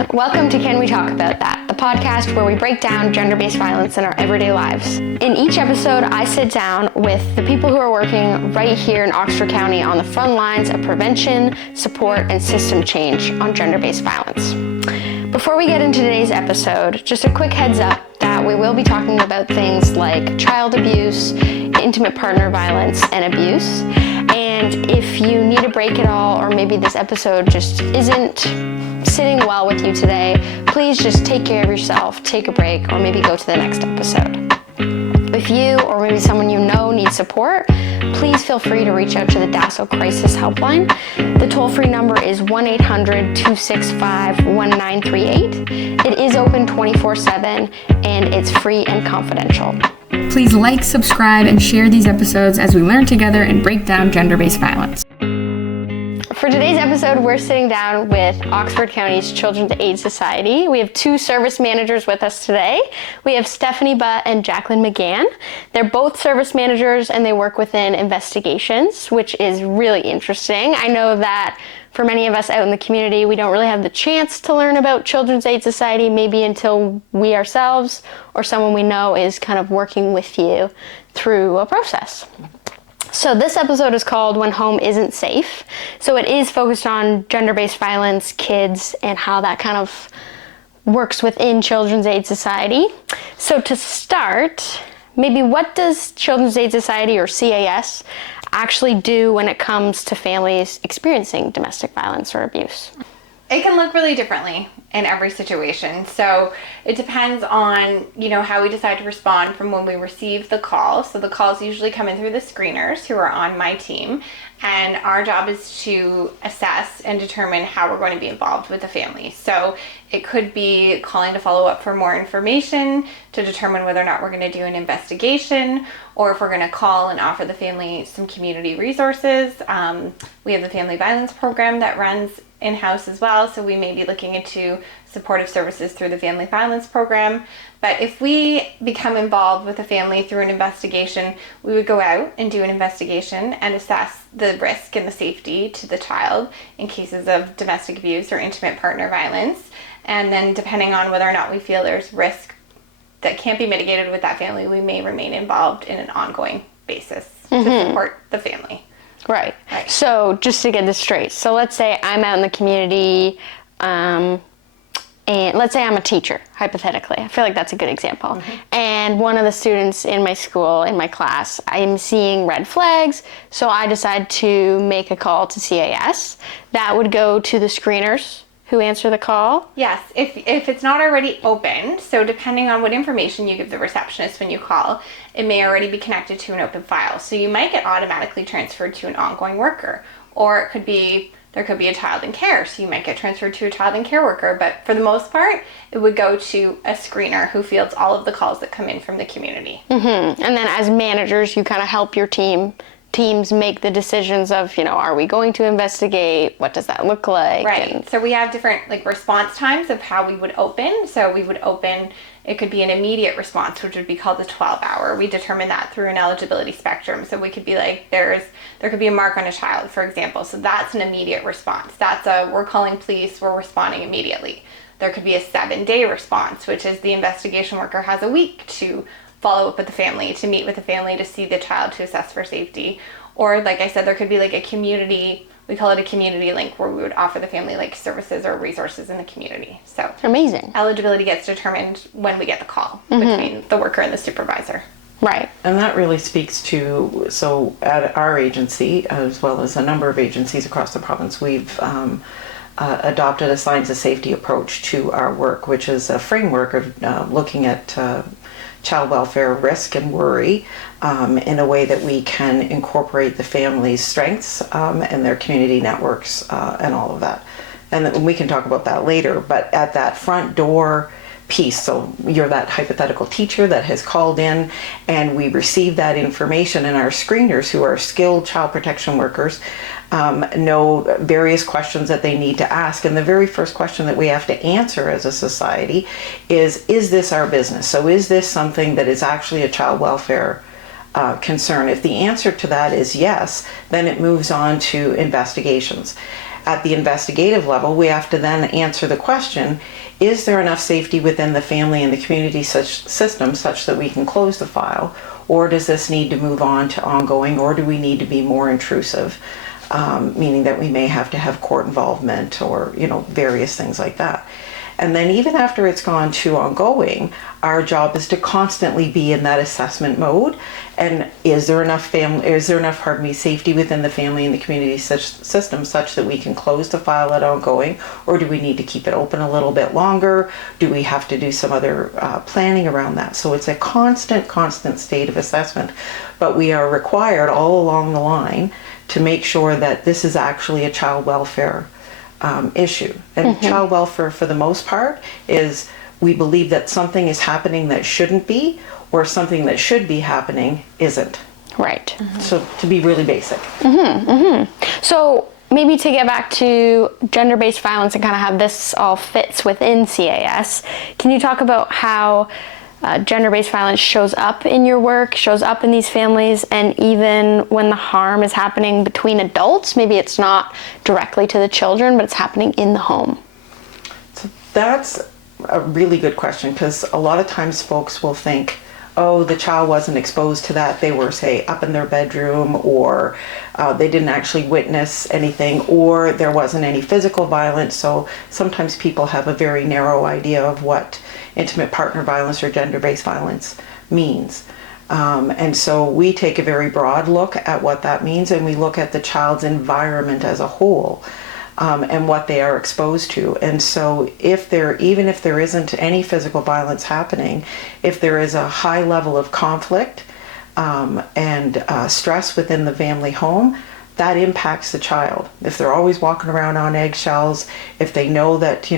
everyone. Welcome to Can We Talk About That, the podcast where we break down gender-based violence in our everyday lives. In each episode, I sit down with the people who are working right here in Oxford County on the front lines of prevention, support, and system change on gender-based violence. Before we get into today's episode, just a quick heads up that we will be talking about things like child abuse, intimate partner violence, and abuse. And if you need a break at all, or maybe this episode just isn't sitting well with you today, please just take care of yourself, take a break, or maybe go to the next episode. If you or maybe someone you know needs support, please feel free to reach out to the DASO Crisis Helpline. The toll-free number is 1-800-265-1938. It is open 24/7, and it's free and confidential. Please like, subscribe, and share these episodes as we learn together and break down gender-based violence. For today's episode, we're sitting down with Oxford County's Children's Aid Society. We have two service managers with us today. We have Stephanie Butt and Jacqueline McGann. They're both service managers and they work within investigations, which is really interesting. I know that for many of us out in the community, we don't really have the chance to learn about Children's Aid Society maybe until we ourselves or someone we know is kind of working with you through a process. So this episode is called When Home Isn't Safe. So it is focused on gender-based violence, kids, and how that kind of works within Children's Aid Society. So to start, maybe what does Children's Aid Society, or CAS, actually do when it comes to families experiencing domestic violence or abuse? It can look really differently in every situation. So it depends on, how we decide to respond from when we receive the call. So the calls usually come in through the screeners who are on my team. And our job is to assess and determine how we're going to be involved with the family. So it could be calling to follow up for more information, to determine whether or not we're going to do an investigation, or if we're going to call and offer the family some community resources. We have the family violence program that runs in-house as well, so we may be looking into supportive services through the family violence program. But if we become involved with a family through an investigation, we would go out and do an investigation and assess the risk and the safety to the child in cases of domestic abuse or intimate partner violence. And then depending on whether or not we feel there's risk that can't be mitigated with that family, we may remain involved in an ongoing basis to support the family. Right. So just to get this straight, so let's say I'm out in the community, and let's say I'm a teacher, hypothetically. I feel like that's a good example. And one of the students in my school, in my class, I'm seeing red flags, so I decide to make a call to CAS. That would go to the screeners who answer the call? Yes, if it's not already opened, so depending on what information you give the receptionist when you call, it may already be connected to an open file. So you might get automatically transferred to an ongoing worker, or there could be a child in care, so you might get transferred to a child in care worker. But for the most part, it would go to a screener who fields all of the calls that come in from the community. And then as managers, you kind of help your teams make the decisions of, are we going to investigate? What does that look like? Right. So we have different response times of how we would open. So we would open, it could be an immediate response, which would be called the 12-hour. We determine that through an eligibility spectrum. So we could be like, there could be a mark on a child, for example. So that's an immediate response. That's we're calling police, we're responding immediately. There could be a 7-day response, which is the investigation worker has a week to follow up with the family, to meet with the family, to see the child, to assess for safety. Or like I said, there could be a community, we call it a community link, where we would offer the family services or resources in the community. So amazing. Eligibility gets determined when we get the call between the worker and the supervisor. Right. And that really speaks to, so at our agency, as well as a number of agencies across the province, we've adopted a signs of safety approach to our work, which is a framework of looking at child welfare risk and worry in a way that we can incorporate the family's strengths and their community networks and all of that. And we can talk about that later, but at that front door piece, so you're that hypothetical teacher that has called in and we receive that information, and our screeners, who are skilled child protection workers, know various questions that they need to ask. And the very first question that we have to answer as a society is this our business? So is this something that is actually a child welfare concern? If the answer to that is yes, then it moves on to investigations. at the investigative level, we have to then answer the question, is there enough safety within the family and the community system such that we can close the file? Or does this need to move on to ongoing, or do we need to be more intrusive? Meaning that we may have to have court involvement or, various things like that. And then even after it's gone to ongoing, our job is to constantly be in that assessment mode. And is there enough safety within the family and the community system such that we can close the file at ongoing, or do we need to keep it open a little bit longer? Do we have to do some other planning around that? So it's a constant state of assessment, but we are required all along the line to make sure that this is actually a child welfare issue. And child welfare, for the most part, is we believe that something is happening that shouldn't be, or something that should be happening isn't. Right. So to be really basic. So maybe to get back to gender-based violence and kind of how this all fits within CAS, can you talk about how gender-based violence shows up in your work, shows up in these families, and even when the harm is happening between adults, maybe it's not directly to the children, but it's happening in the home? So that's a really good question, because a lot of times folks will think, oh, the child wasn't exposed to that. They were, say, up in their bedroom, or they didn't actually witness anything, or there wasn't any physical violence. So sometimes people have a very narrow idea of what intimate partner violence or gender-based violence means. And so we take a very broad look at what that means, and we look at the child's environment as a whole. And what they are exposed to. And so even if there isn't any physical violence happening, if there is a high level of conflict and stress within the family home, that impacts the child. If they're always walking around on eggshells, if they know that,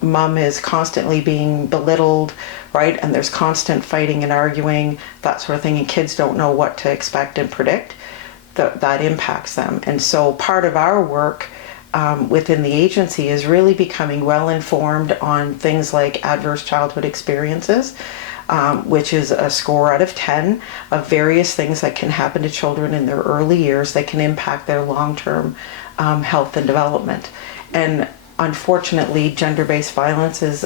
mom is constantly being belittled, right, and there's constant fighting and arguing, that sort of thing, and kids don't know what to expect and predict, that impacts them. And so part of our work within the agency is really becoming well informed on things like adverse childhood experiences, which is a score out of 10 of various things that can happen to children in their early years that can impact their long-term health and development. And unfortunately, gender-based violence has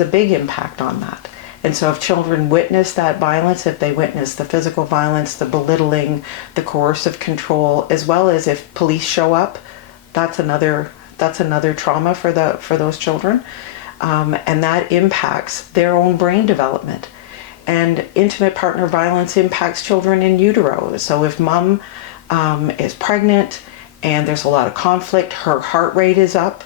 a big impact on that. And so if children witness that violence, if they witness the physical violence, the belittling, the coercive control, as well as if police show up, that's another trauma for those children. And that impacts their own brain development. And intimate partner violence impacts children in utero. So if mom is pregnant and there's a lot of conflict, her heart rate is up,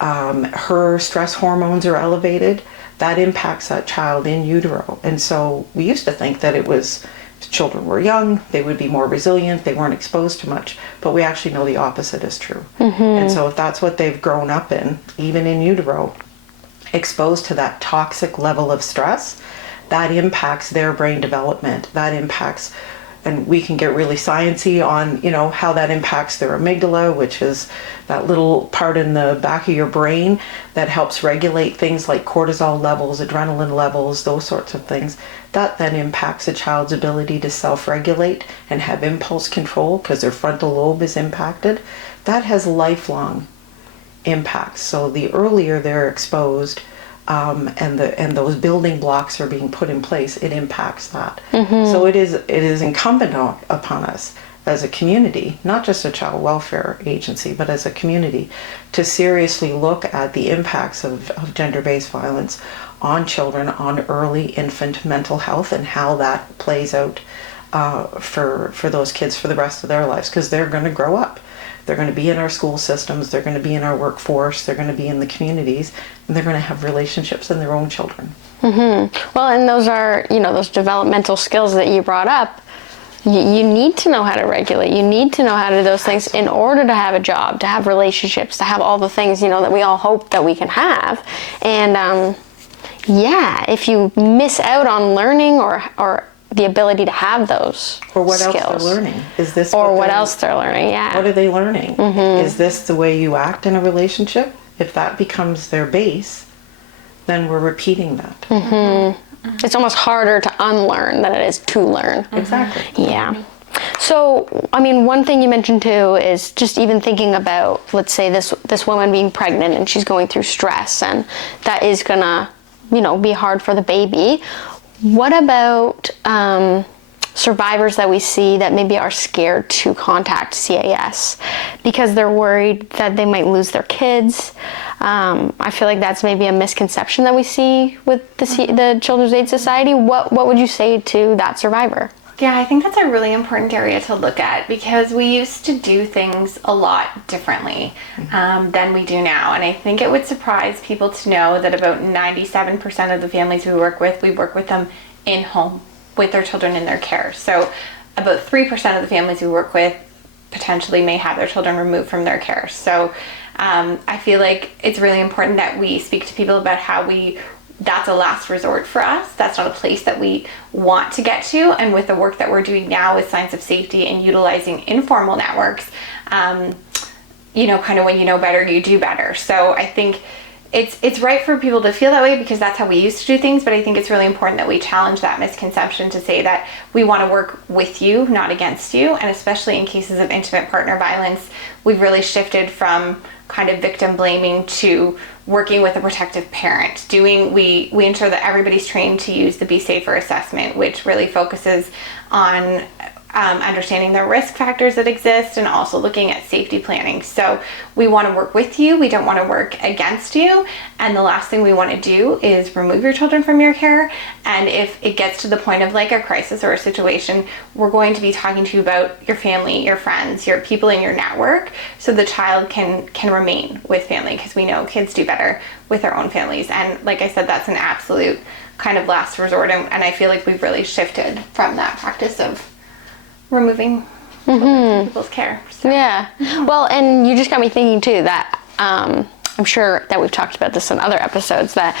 her stress hormones are elevated, that impacts that child in utero. And so we used to think that it was children were young, they would be more resilient, they weren't exposed to much, but we actually know the opposite is true. And so if that's what they've grown up in, even in utero, exposed to that toxic level of stress, that impacts their brain development, that impacts, and we can get really sciencey on, how that impacts their amygdala, which is that little part in the back of your brain that helps regulate things like cortisol levels, adrenaline levels, those sorts of things. That then impacts a child's ability to self-regulate and have impulse control because their frontal lobe is impacted. That has lifelong impacts. So the earlier they're exposed, and those building blocks are being put in place, it impacts that. So it is incumbent upon us as a community, not just a child welfare agency, but as a community, to seriously look at the impacts of gender-based violence on children, on early infant mental health, and how that plays out for those kids for the rest of their lives, because they're going to grow up. They're going to be in our school systems, they're going to be in our workforce, they're going to be in the communities, and they're going to have relationships in their own children. Well, and those are, those developmental skills that you brought up. You need to know how to regulate. You need to know how to do those things in order to have a job, to have relationships, to have all the things, that we all hope that we can have. And if you miss out on learning or the ability to have those or what skills. Else they're learning. Is this what else they're learning? Yeah. What are they learning? Is this the way you act in a relationship? If that becomes their base, then we're repeating that. It's almost harder to unlearn than it is to learn. Exactly. Yeah. So, I mean, one thing you mentioned too is just even thinking about, let's say this woman being pregnant and she's going through stress, and that is gonna, be hard for the baby. What about survivors that we see that maybe are scared to contact CAS because they're worried that they might lose their kids? I feel like that's maybe a misconception that we see with the Children's Aid Society. What would you say to that survivor? Yeah, I think that's a really important area to look at, because we used to do things a lot differently than we do now. And I think it would surprise people to know that about 97% of the families we work with them in home with their children in their care. So about 3% of the families we work with potentially may have their children removed from their care. So I feel like it's really important that we speak to people about how that's a last resort for us. That's not a place that we want to get to. And with the work that we're doing now with Signs of Safety and utilizing informal networks, kind of when you know better, you do better. So I think it's right for people to feel that way, because that's how we used to do things. But I think it's really important that we challenge that misconception to say that we want to work with you, not against you. And especially in cases of intimate partner violence, we've really shifted from kind of victim blaming to working with a protective parent. We ensure that everybody's trained to use the Be Safer assessment, which really focuses on understanding the risk factors that exist and also looking at safety planning. So we want to work with you. We don't want to work against you. And the last thing we want to do is remove your children from your care. And if it gets to the point of like a crisis or a situation, we're going to be talking to you about your family, your friends, your people in your network, so the child can remain with family, because we know kids do better with their own families. And like I said, that's an absolute kind of last resort. And I feel like we've really shifted from that practice of removing people's care. So. Yeah. Well, and you just got me thinking too that I'm sure that we've talked about this in other episodes, that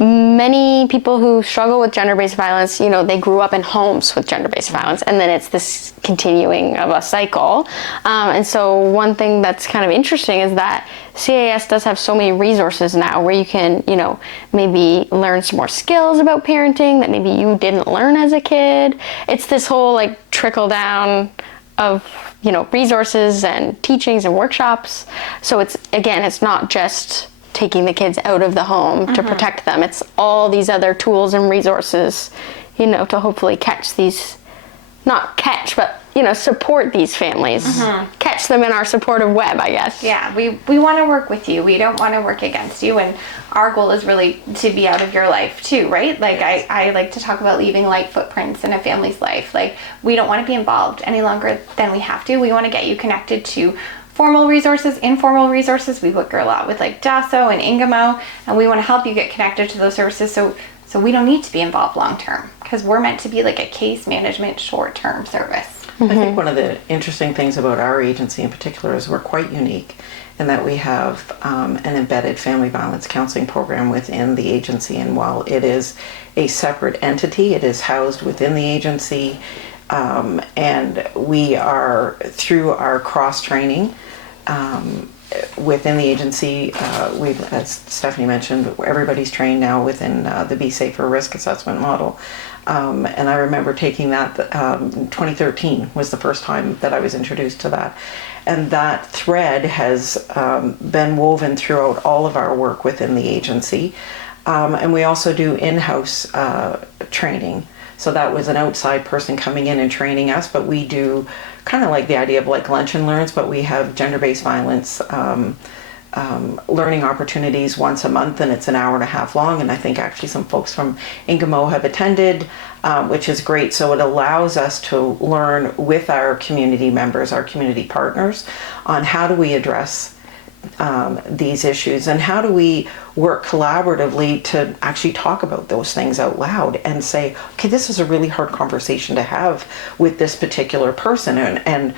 many people who struggle with gender-based violence, they grew up in homes with gender-based violence, and then it's this continuing of a cycle. And so one thing that's kind of interesting is that CAS does have so many resources now where you can, maybe learn some more skills about parenting that maybe you didn't learn as a kid. It's this whole like trickle down of, resources and teachings and workshops. So it's not just taking the kids out of the home to protect them. It's all these other tools and resources, to hopefully support these families, catch them in our supportive web, I guess. Yeah, we want to work with you. We don't want to work against you. And our goal is really to be out of your life too, right? Like I like to talk about leaving light footprints in a family's life. Like we don't want to be involved any longer than we have to. We want to get you connected to formal resources, informal resources. We work a lot with like DASO and Ingamo, and we want to help you get connected to those services so we don't need to be involved long-term, because we're meant to be like a case management short-term service. I think one of the interesting things about our agency in particular is we're quite unique in that we have an embedded family violence counseling program within the agency. And while it is a separate entity, it is housed within the agency. And we are, through our cross-training, within the agency, we've, as Stephanie mentioned, everybody's trained now within the Be Safer risk assessment model. And I remember taking that, 2013 was the first time that I was introduced to that. And that thread has been woven throughout all of our work within the agency. And we also do in-house training. So that was an outside person coming in and training us, but we do kind of like the idea of like lunch and learns, but we have gender-based violence learning opportunities once a month, and it's an hour and a half long. And I think actually some folks from Ingamo have attended, which is great. So it allows us to learn with our community members, our community partners, on how do we address these issues and how do we work collaboratively to actually talk about those things out loud and say, okay, this is a really hard conversation to have with this particular person, and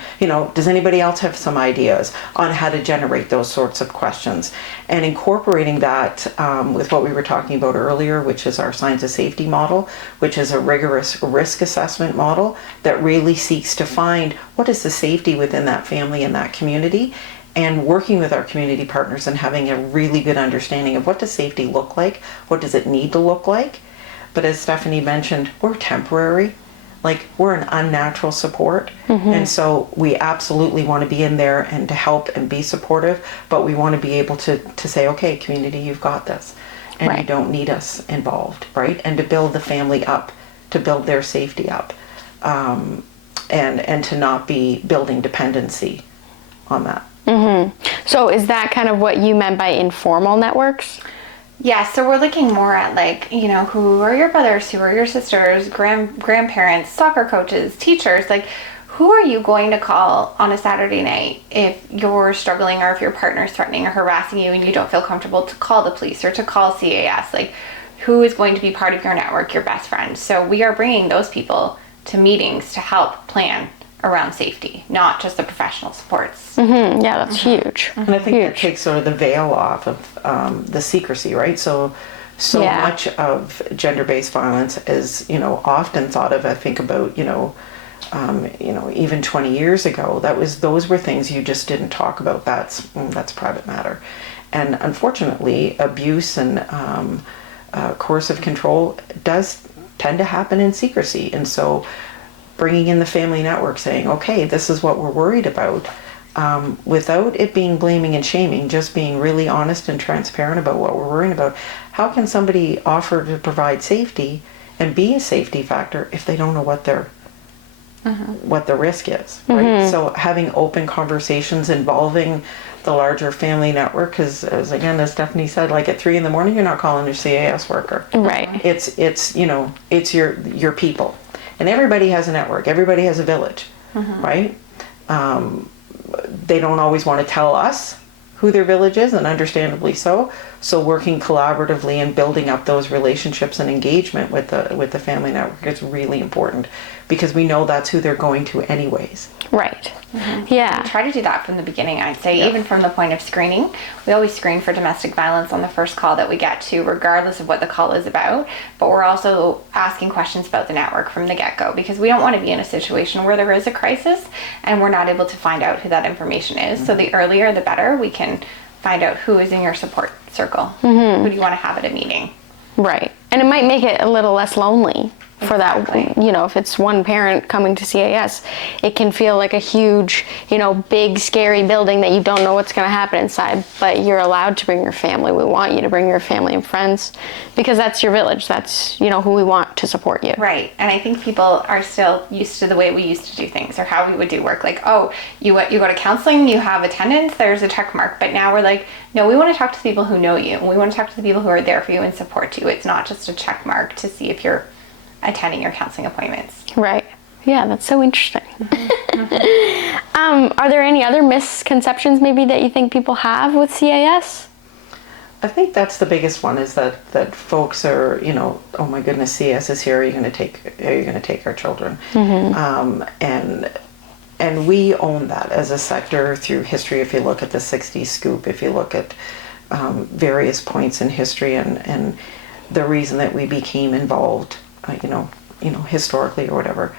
does anybody else have some ideas on how to generate those sorts of questions, and incorporating that with what we were talking about earlier, which is our Signs of Safety model, which is a rigorous risk assessment model that really seeks to find what is the safety within that family and that community, and working with our community partners and having a really good understanding of what does safety look like, what does it need to look like. But as Stephanie mentioned, we're temporary. Like, we're an unnatural support. And so we absolutely want to be in there and to help and be supportive, but we want to be able to say, okay, community, you've got this, and you don't need us involved, right? And to build the family up, to build their safety up, and to not be building dependency on that. So is that kind of what you meant by informal networks? Yeah, so we're looking more at, like, you know, who are your brothers, who are your sisters, grandparents, soccer coaches, teachers, like, who are you going to call on a Saturday night if you're struggling or if your partner's threatening or harassing you and you don't feel comfortable to call the police or to call CAS? Like, who is going to be part of your network, your best friend? So we are bringing those people to meetings to help plan around safety, not just the professional supports. Yeah, that's huge. And I think that takes sort of the veil off of the secrecy, right? So much of gender-based violence is, you know, often thought of. I think about, even 20 years ago, those were things you just didn't talk about. That's a private matter. And unfortunately, abuse and coercive control does tend to happen in secrecy. And so bringing in the family network, saying, okay, this is what we're worried about, without it being blaming and shaming, just being really honest and transparent about what we're worrying about. How can somebody offer to provide safety and be a safety factor if they don't know what the risk is, right? So having open conversations involving the larger family network, because as Stephanie said, like, at 3 a.m, you're not calling your CAS worker. Right. It's your people. And everybody has a network. Everybody has a village, right? They don't always want to tell us who their village is, and understandably so. So working collaboratively and building up those relationships and engagement with the family network is really important, because we know that's who they're going to anyways. Right. Yeah. We try to do that from the beginning, I'd say, even from the point of screening. We always screen for domestic violence on the first call that we get to, regardless of what the call is about. But we're also asking questions about the network from the get-go, because we don't want to be in a situation where there is a crisis and we're not able to find out who that information is. So the earlier, the better we can find out who is in your support circle. Who do you want to have at a meeting? Right. And it might make it a little less lonely. For that, if it's one parent coming to CAS, it can feel like a huge, big, scary building that you don't know what's going to happen inside, but you're allowed to bring your family. We want you to bring your family and friends, because that's your village. That's, who we want to support you. Right. And I think people are still used to the way we used to do things, or how we would do work. Like, oh, you go to counseling, you have attendance, there's a check mark. But now we're like, no, we want to talk to the people who know you. We want to talk to the people who are there for you and support you. It's not just a check mark to see if you're attending your counseling appointments. Right. Yeah, that's so interesting. Are there any other misconceptions maybe that you think people have with CAS? I think that's the biggest one, is that folks are, oh my goodness, CAS is here. Are you going to take our children? And we own that as a sector through history. If you look at the 60s scoop, if you look at various points in history and the reason that we became involved, historically or whatever,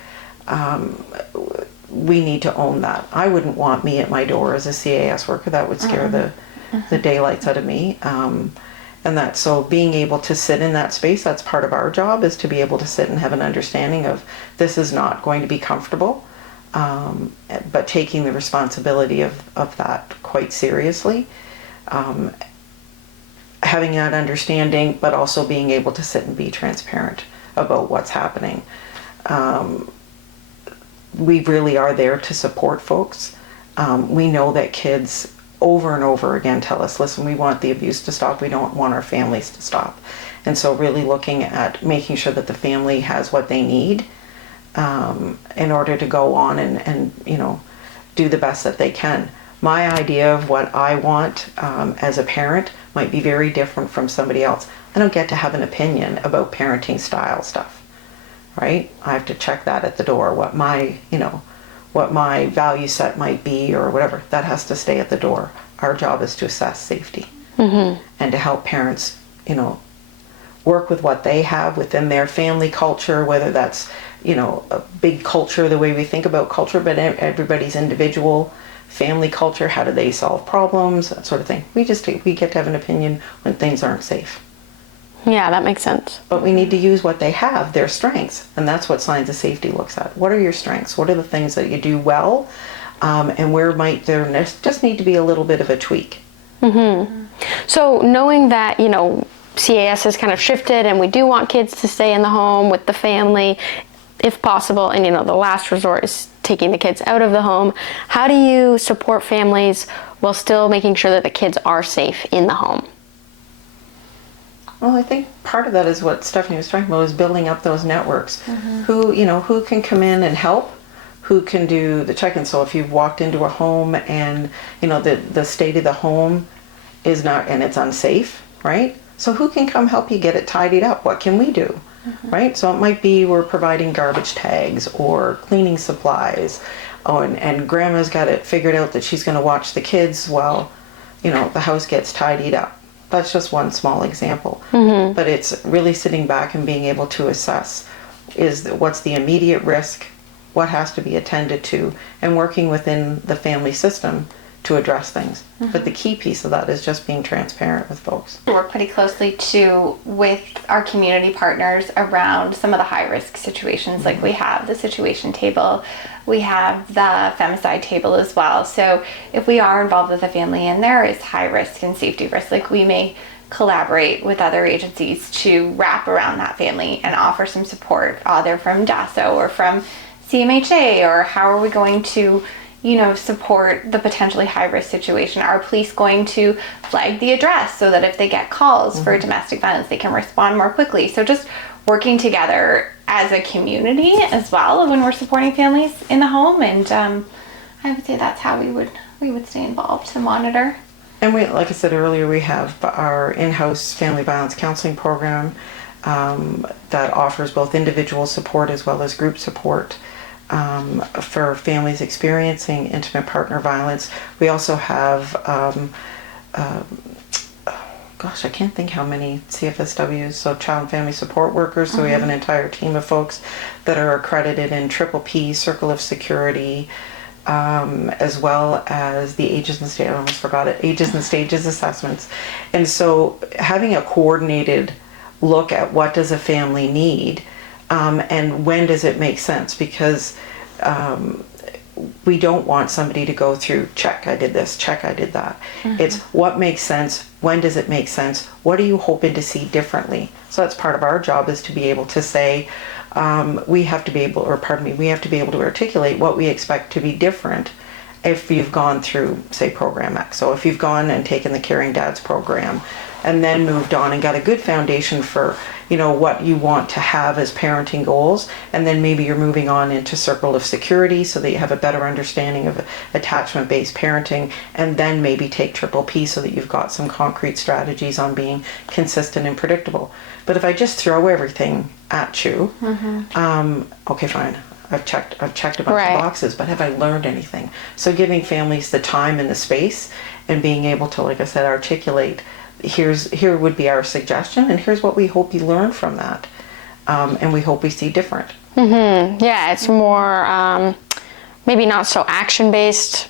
we need to own that. I wouldn't want me at my door as a CAS worker. That would scare the daylights out of me. And that, so being able to sit in that space, that's part of our job, is to be able to sit and have an understanding of, this is not going to be comfortable, but taking the responsibility of that quite seriously. Having that understanding, but also being able to sit and be transparent about what's happening. We really are there to support folks. We know that kids over and over again tell us, listen, we want the abuse to stop. We don't want our families to stop. And so really looking at making sure that the family has what they need in order to go on and do the best that they can. My idea of what I want as a parent might be very different from somebody else. I don't get to have an opinion about parenting style stuff, right? I have to check that at the door, what my value set might be or whatever. That has to stay at the door. Our job is to assess safety and to help parents, work with what they have within their family culture, whether that's, a big culture, the way we think about culture, but everybody's individual family culture. How do they solve problems? That sort of thing. We get to have an opinion when things aren't safe. Yeah, that makes sense. But we need to use what they have, their strengths. And that's what signs of safety looks at. What are your strengths? What are the things that you do well? And where might there just need to be a little bit of a tweak? So knowing that, CAS has kind of shifted and we do want kids to stay in the home with the family if possible, and the last resort is taking the kids out of the home, how do you support families while still making sure that the kids are safe in the home? Well, I think part of that is what Stephanie was talking about, is building up those networks. Who can come in and help, who can do the check-in. So if you've walked into a home and the state of the home is not, and it's unsafe, right? So who can come help you get it tidied up? What can we do? Right? So it might be we're providing garbage tags or cleaning supplies. Oh, and grandma's got it figured out that she's going to watch the kids while, the house gets tidied up. That's just one small example. But it's really sitting back and being able to assess what's the immediate risk, what has to be attended to, and working within the family system to address things. But the key piece of that is just being transparent with folks. We work pretty closely too with our community partners around some of the high risk situations. Like we have the situation table, we have the femicide table as well. So if we are involved with a family and there is high risk and safety risk, like we may collaborate with other agencies to wrap around that family and offer some support, either from DASO or from CMHA, or how are we going to support the potentially high-risk situation? Are police going to flag the address so that if they get calls for domestic violence, they can respond more quickly? So just working together as a community as well when we're supporting families in the home. And I would say that's how we would stay involved to monitor. And we, like I said earlier, we have our in-house family violence counseling program that offers both individual support as well as group support. For families experiencing intimate partner violence. We also have, I can't think how many CFSWs, so child and family support workers. So we have an entire team of folks that are accredited in PPP, Circle of Security, as well as the ages and stages, I almost forgot it, ages and stages assessments. And so having a coordinated look at what does a family need, and when does it make sense? Because we don't want somebody to go through, check, I did this, check, I did that. It's what makes sense, when does it make sense, what are you hoping to see differently? So that's part of our job, is to be able to say, we have to be able to articulate what we expect to be different if you've gone through, say, Program X. So if you've gone and taken the Caring Dads program and then moved on and got a good foundation for, what you want to have as parenting goals, and then maybe you're moving on into Circle of Security so that you have a better understanding of attachment-based parenting, and then maybe take PPP so that you've got some concrete strategies on being consistent and predictable. But if I just throw everything at you, okay, fine. I've checked a bunch of boxes, but have I learned anything? So giving families the time and the space and being able to, like I said, articulate, here would be our suggestion, and here's what we hope you learn from that. And we hope we see different. Yeah, it's more maybe not so action-based,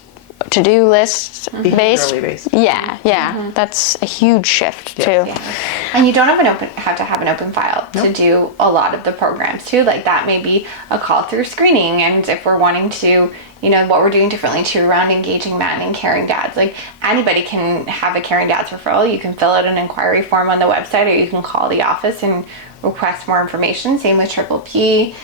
to-do list based. Yeah. That's a huge shift too. Yeah. And you don't have to have an open file to do a lot of the programs too. Like that may be a call through screening, and if we're wanting to, what we're doing differently too around engaging men and caring dads. Like anybody can have a caring dads referral. You can fill out an inquiry form on the website, or you can call the office and request more information. Same with PPP.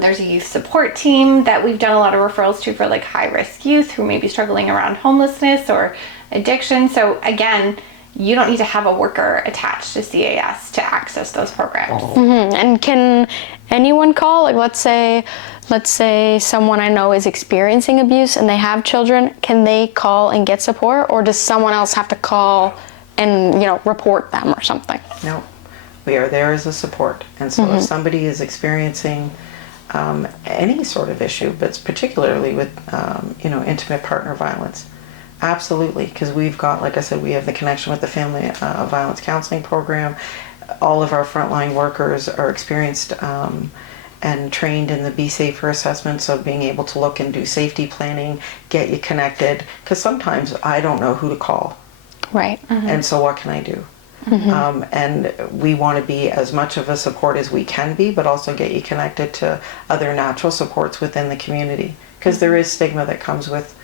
There's a youth support team that we've done a lot of referrals to for like high risk youth who may be struggling around homelessness or addiction. So again, you don't need to have a worker attached to CAS to access those programs. And can anyone call? Like let's say someone I know is experiencing abuse and they have children. Can they call and get support, or does someone else have to call and report them or something? No. We are there as a support. And so if somebody is experiencing any sort of issue, but particularly with, intimate partner violence, absolutely. Because we've got, like I said, we have the connection with the family violence counseling program. All of our frontline workers are experienced and trained in the Be Safer assessment, so being able to look and do safety planning, get you connected. Because sometimes I don't know who to call. Right. And so what can I do? And we want to be as much of a support as we can be, but also get you connected to other natural supports within the community, because there is stigma that comes with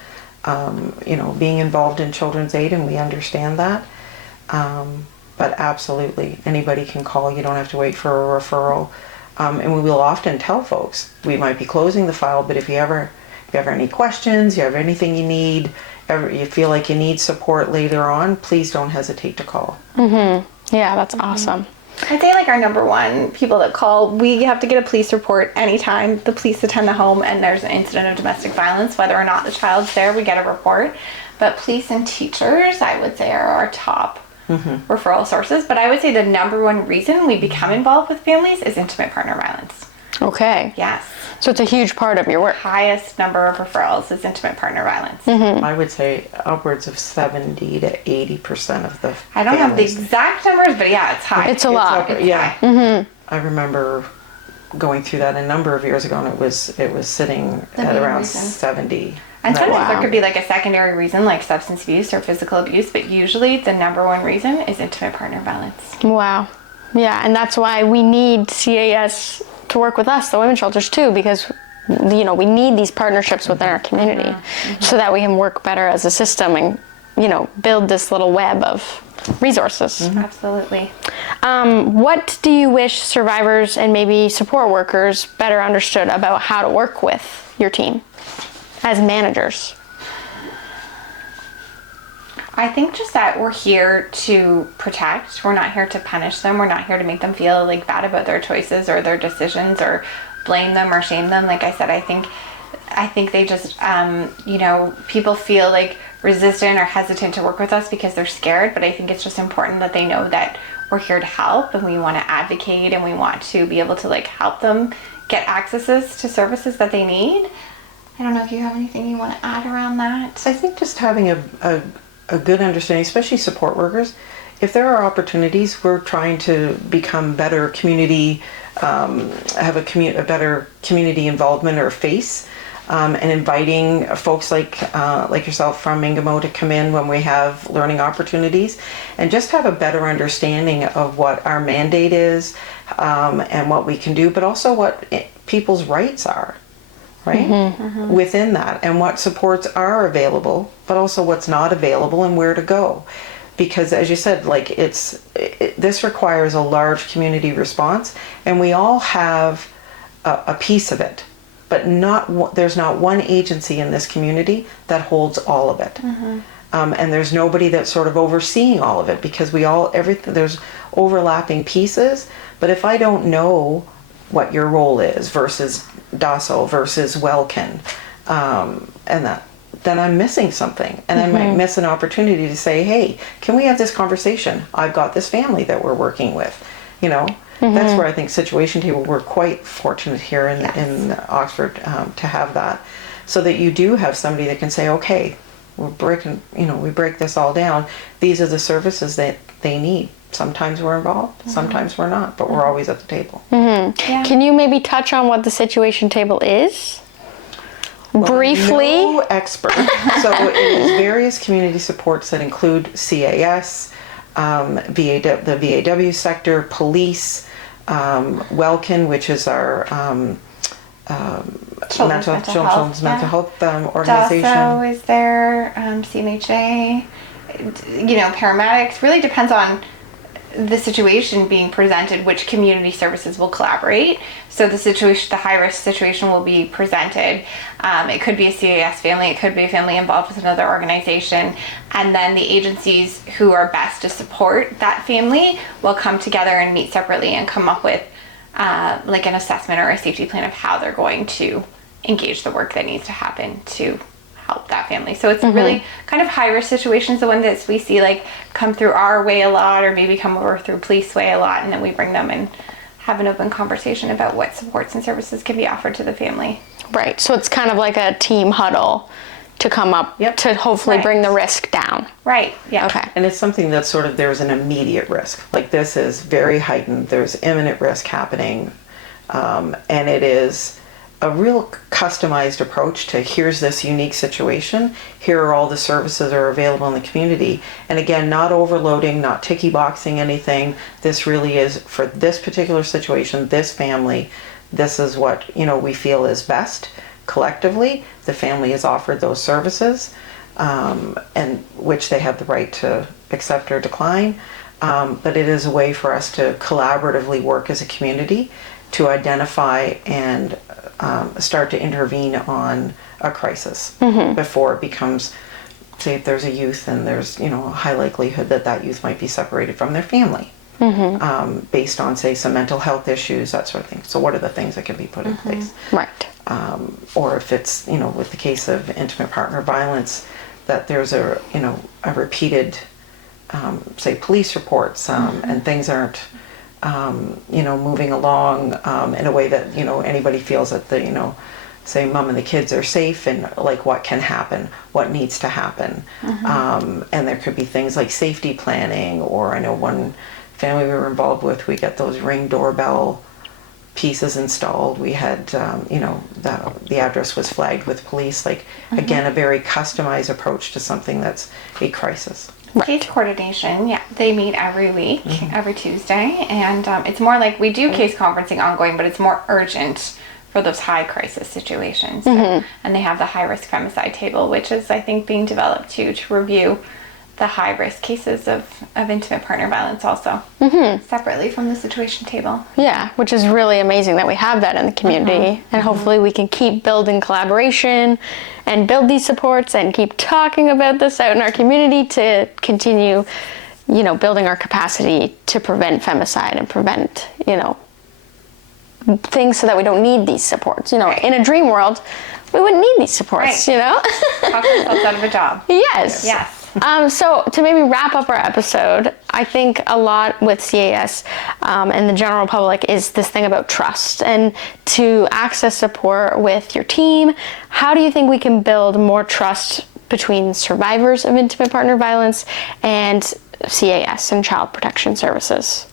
being involved in children's aid, and we understand that. But absolutely, anybody can call. You don't have to wait for a referral. And we will often tell folks, we might be closing the file, but if you ever have any questions, you have anything you need, you feel like you need support later on, please don't hesitate to call. Yeah, that's awesome. I'd say like our number one people that call, we have to get a police report anytime the police attend the home and there's an incident of domestic violence, whether or not the child's there, we get a report. But police and teachers, I would say, are our top referral sources. But I would say the number one reason we become involved with families is intimate partner violence. Okay. Yes. So it's a huge part of your work. Highest number of referrals is intimate partner violence. I would say upwards of 70 to 80% of the I don't have the families. exact numbers, but yeah, it's high. It's a lot. It's Yeah. high. I remember going through that a number of years ago, and it was sitting The at main around reason. 70. And sometimes Wow. there could be like a secondary reason like substance abuse or physical abuse, but usually the number one reason is intimate partner violence. Wow. Yeah, and that's why we need CAS to work with us, the women's shelters, too, because we need these partnerships within our community so that we can work better as a system and build this little web of resources. Absolutely. What do you wish survivors and maybe support workers better understood about how to work with your team as managers? I think just that we're here to protect. We're not here to punish them. We're not here to make them feel like bad about their choices or their decisions or blame them or shame them. Like I said, I think they just, people feel like resistant or hesitant to work with us because they're scared. But I think it's just important that they know that we're here to help and we want to advocate and we want to be able to like help them get accesses to services that they need. I don't know if you have anything you want to add around that. I think just having a good understanding, especially support workers, if there are opportunities, we're trying to become better community, have a better community involvement or face, and inviting folks like yourself from Ingamo to come in when we have learning opportunities, and just have a better understanding of what our mandate is, and what we can do, but also what people's rights are. Right? Within that, and what supports are available, but also what's not available and where to go. Because as you said, like this requires a large community response, and we all have a piece of it, but there's not one agency in this community that holds all of it. And there's nobody that's sort of overseeing all of it, because there's overlapping pieces. But if I don't know what your role is versus DASO versus Welkin, then I'm missing something, and I might miss an opportunity to say, hey, can we have this conversation? I've got this family that we're working with, That's where I think Situation Table, we're quite fortunate here in Oxford to have that, so that you do have somebody that can say, okay, we break this all down. These are the services that they need. Sometimes we're involved, sometimes we're not, but we're always at the table. Yeah. Can you maybe touch on what the Situation Table is? Briefly? No expert. So it is various community supports that include CAS, the VAW sector, police, Welkin, which is our children's mental health organization. DASO is there, CMHA, paramedics. Really depends on the situation being presented, which community services will collaborate. So the high risk situation will be presented. It could be a CAS family, it could be a family involved with another organization, and then the agencies who are best to support that family will come together and meet separately and come up with like an assessment or a safety plan of how they're going to engage the work that needs to happen to help that family. So it's really kind of high risk situations, the one that we see like come through our way a lot, or maybe come over through police way a lot, and then we bring them and have an open conversation about what supports and services can be offered to the family. Right, so it's kind of like a team huddle to come up to hopefully bring the risk down. Right, yeah. Okay. And it's something that sort of, there's an immediate risk. Like this is very heightened, there's imminent risk happening, and it is a real customized approach to here's this unique situation, here are all the services that are available in the community. And again, not overloading, not ticky boxing anything. This really is for this particular situation, this family, this is what, we feel is best collectively. The family is offered those services, and which they have the right to accept or decline. But it is a way for us to collaboratively work as a community to identify and start to intervene on a crisis before it becomes, say if there's a youth and there's a high likelihood that youth might be separated from their family based on, say, some mental health issues, that sort of thing. So what are the things that can be put in place? Right. Or if it's, with the case of intimate partner violence, that there's a repeated, say, police reports and things aren't moving along in a way that anybody feels that the say mom and the kids are safe, and like what can happen, what needs to happen. And there could be things like safety planning, or I know one family we were involved with, we got those Ring doorbell pieces installed. We had the address was flagged with police, like again a very customized approach to something that's a crisis. Right. Case coordination, yeah. They meet every week, every Tuesday, and it's more like we do case conferencing ongoing, but it's more urgent for those high crisis situations. And they have the high risk femicide table, which is, I think, being developed to review the high risk cases of intimate partner violence also, separately from the situation table. Yeah, which is really amazing that we have that in the community. And hopefully we can keep building collaboration and build these supports and keep talking about this out in our community to continue, building our capacity to prevent femicide and prevent, things so that we don't need these supports. In a dream world, we wouldn't need these supports, Talk ourselves out of a job. Yes. Yes. So to maybe wrap up our episode, I think a lot with CAS and the general public is this thing about trust, and to access support with your team. How do you think we can build more trust between survivors of intimate partner violence and CAS and Child Protection Services?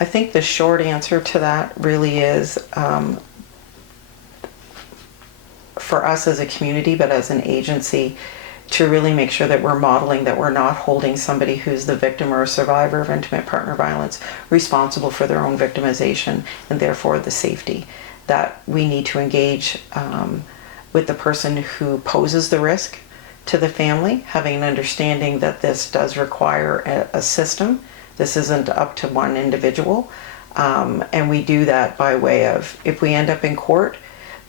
I think the short answer to that really is for us as a community, but as an agency, to really make sure that we're modeling that we're not holding somebody who's the victim or a survivor of intimate partner violence responsible for their own victimization, and therefore the safety. That we need to engage with the person who poses the risk to the family, having an understanding that this does require a system. This isn't up to one individual. And we do that by way of, if we end up in court,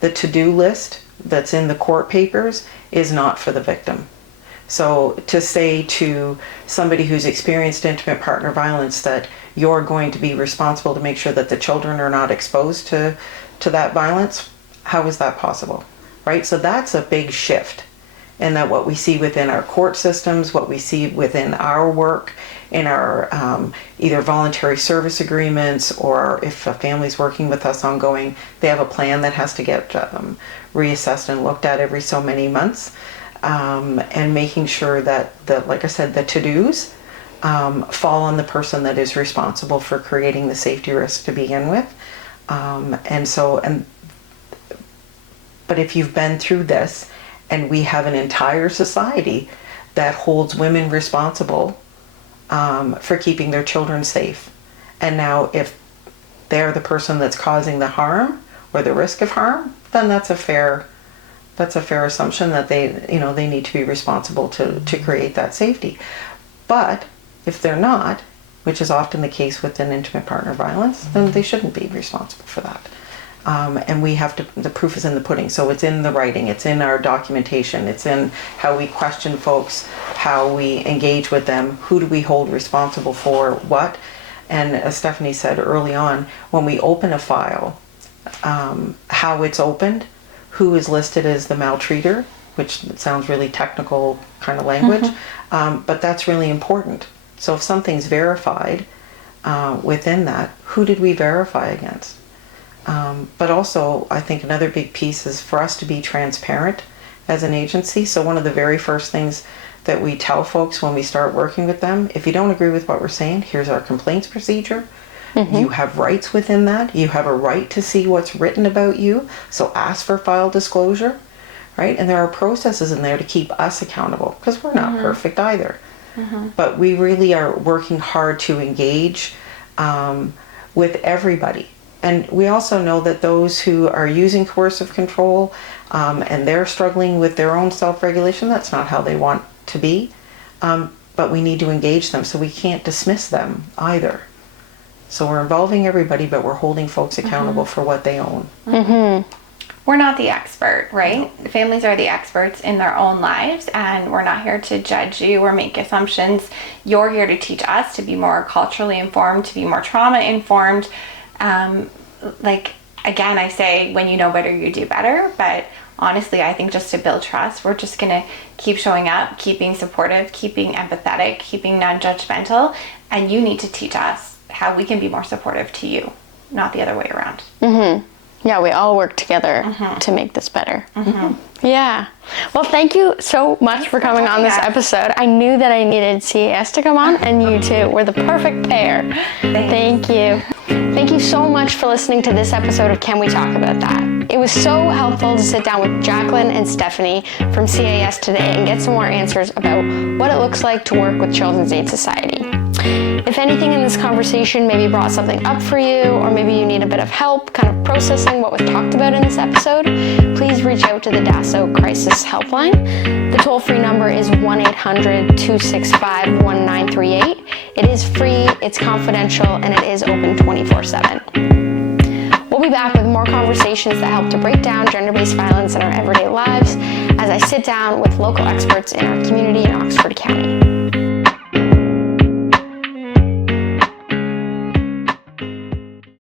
the to-do list that's in the court papers is not for the victim. So to say to somebody who's experienced intimate partner violence that you're going to be responsible to make sure that the children are not exposed to that violence, how is that possible, right? So that's a big shift. And that what we see within our court systems, what we see within our work, in our either voluntary service agreements, or if a family's working with us ongoing, they have a plan that has to get reassessed and looked at every so many months, and making sure that like I said, the to-dos fall on the person that is responsible for creating the safety risk to begin with. But if you've been through this, and we have an entire society that holds women responsible for keeping their children safe. And now if they're the person that's causing the harm or the risk of harm, then that's a fair assumption that they need to be responsible to create that safety. But if they're not, which is often the case within intimate partner violence, then they shouldn't be responsible for that. And we have to, the proof is in the pudding. So it's in the writing, it's in our documentation, it's in how we question folks, how we engage with them, who do we hold responsible for what. And as Stephanie said early on, when we open a file, how it's opened, who is listed as the maltreater, which sounds really technical kind of language, but that's really important. So if something's verified within that, who did we verify against? But also, I think another big piece is for us to be transparent as an agency. So one of the very first things that we tell folks when we start working with them, if you don't agree with what we're saying, here's our complaints procedure. You have rights within that. You have a right to see what's written about you. So ask for file disclosure, right? And there are processes in there to keep us accountable, because we're not perfect either. But we really are working hard to engage with everybody. And we also know that those who are using coercive control and they're struggling with their own self-regulation, that's not how they want to be. But we need to engage them, so we can't dismiss them either. So we're involving everybody, but we're holding folks accountable for what they own. We're not the expert, right? No. Families are the experts in their own lives, and we're not here to judge you or make assumptions. You're here to teach us to be more culturally informed, to be more trauma informed. Again, I say, when you know better, you do better. But honestly, I think just to build trust, we're just going to keep showing up, keeping supportive, keeping empathetic, keeping non-judgmental. And you need to teach us how we can be more supportive to you, not the other way around. Yeah, we all work together to make this better. Yeah. Well, thank you so much for coming on this episode. I knew that I needed CAS to come on, and you two were the perfect pair. Thank you. Thank you so much for listening to this episode of Can We Talk About That? It was so helpful to sit down with Jacqueline and Stephanie from CAS today and get some more answers about what it looks like to work with Children's Aid Society. If anything in this conversation maybe brought something up for you, or maybe you need a bit of help kind of processing what was talked about in this episode, please reach out to the DASO Crisis Helpline. The toll-free number is 1-800-265-1938. It is free, it's confidential, and it is open 24/7. We'll be back with more conversations that help to break down gender-based violence in our everyday lives as I sit down with local experts in our community in Oxford County.